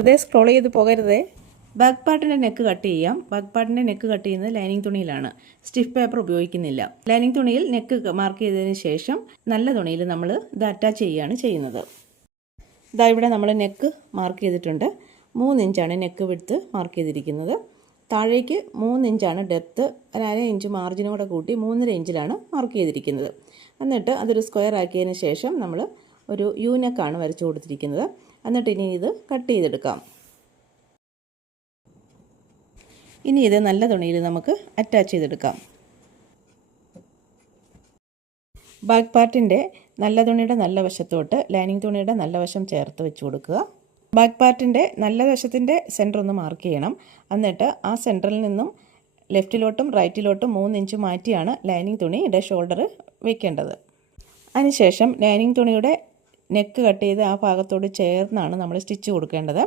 വെറുതെ സ്ക്രോൾ ചെയ്ത് പോകരുതേ. ബാക്ക് പാർട്ടിൻ്റെ നെക്ക് കട്ട് ചെയ്യാം. ബാക്ക് പാർട്ടിൻ്റെ നെക്ക് കട്ട് ചെയ്യുന്നത് ലൈനിങ് തുണിയിലാണ്. സ്റ്റിഫ് പേപ്പർ ഉപയോഗിക്കുന്നില്ല. ലൈനിങ് തുണിയിൽ നെക്ക് മാർക്ക് ചെയ്തതിന് ശേഷം നല്ല തുണിയിൽ നമ്മൾ ഇത് അറ്റാച്ച് ചെയ്യുകയാണ് ചെയ്യുന്നത്. ഇതാ ഇവിടെ നമ്മൾ നെക്ക് മാർക്ക് ചെയ്തിട്ടുണ്ട്. 3 ഇഞ്ചാണ് നെക്ക് വിഡ്ത്ത് മാർക്ക് ചെയ്തിരിക്കുന്നത്. താഴേക്ക് 3 ഇഞ്ചാണ് ഡെപ്ത്ത്. ഒരു 1/2 ഇഞ്ച് മാർജിനോടെ കൂട്ടി 3.5 ഇഞ്ചിലാണ് മാർക്ക് ചെയ്തിരിക്കുന്നത്. എന്നിട്ട് അതൊരു സ്ക്വയർ ആക്കിയതിന് ശേഷം നമ്മൾ ഒരു യു നെക്കാണ് വരച്ചു കൊടുത്തിരിക്കുന്നത്. എന്നിട്ട് ഇനി ഇത് കട്ട് ചെയ്തെടുക്കാം. ഇനി ഇത് നല്ല തുണിയിൽ നമുക്ക് അറ്റാച്ച് ചെയ്തെടുക്കാം. ബാക്ക് പാർട്ടിൻ്റെ നല്ല തുണിയുടെ നല്ല വശത്തോട്ട് ലൈനിങ് തുണിയുടെ നല്ല വശം ചേർത്ത് വെച്ച് കൊടുക്കുക. ബാക്ക് പാർട്ടിൻ്റെ നല്ല വശത്തിൻ്റെ സെൻറ്റർ ഒന്ന് മാർക്ക് ചെയ്യണം. എന്നിട്ട് ആ സെൻറ്ററിൽ നിന്നും ലെഫ്റ്റിലോട്ടും റൈറ്റിലോട്ടും 3 ഇഞ്ച് മാറ്റിയാണ് ലൈനിങ് തുണിയുടെ ഷോൾഡർ വയ്ക്കേണ്ടത്. അതിനുശേഷം ലൈനിങ് തുണിയുടെ നെക്ക് കട്ട് ചെയ്ത് ആ ഭാഗത്തോട് ചേർന്നാണ് നമ്മൾ സ്റ്റിച്ച് കൊടുക്കേണ്ടത്.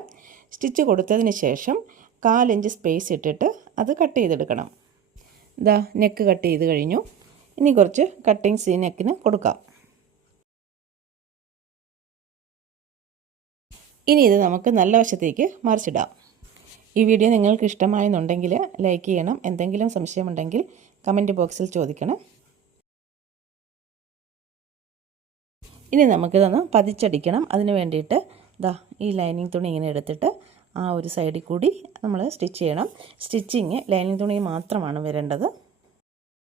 സ്റ്റിച്ച് കൊടുത്തതിന് ശേഷം 1/4 ഇഞ്ച് സ്പേസ് ഇട്ടിട്ട് അത് കട്ട് ചെയ്തെടുക്കണം. ഇതാ നെക്ക് കട്ട് ചെയ്ത് കഴിഞ്ഞു. ഇനി കുറച്ച് കട്ടിങ്സ് ഈ നെക്കിന് കൊടുക്കാം. ഇനി ഇത് നമുക്ക് നല്ല വശത്തേക്ക് മറിച്ചിടാം. ഈ വീഡിയോ നിങ്ങൾക്ക് ഇഷ്ടമായെന്നുണ്ടെങ്കിൽ ലൈക്ക് ചെയ്യണം. എന്തെങ്കിലും സംശയമുണ്ടെങ്കിൽ കമൻറ്റ് ബോക്സിൽ ചോദിക്കണം. ഇനി നമുക്കിതൊന്ന് പതിച്ചടിക്കണം. അതിന് വേണ്ടിയിട്ട് ദാ ഈ ലൈനിങ് തുണി ഇങ്ങനെ എടുത്തിട്ട് ആ ഒരു സൈഡിൽ കൂടി നമ്മൾ സ്റ്റിച്ച് ചെയ്യണം. സ്റ്റിച്ചിങ് ലൈനിങ് തുണി മാത്രമാണ് വരേണ്ടത്.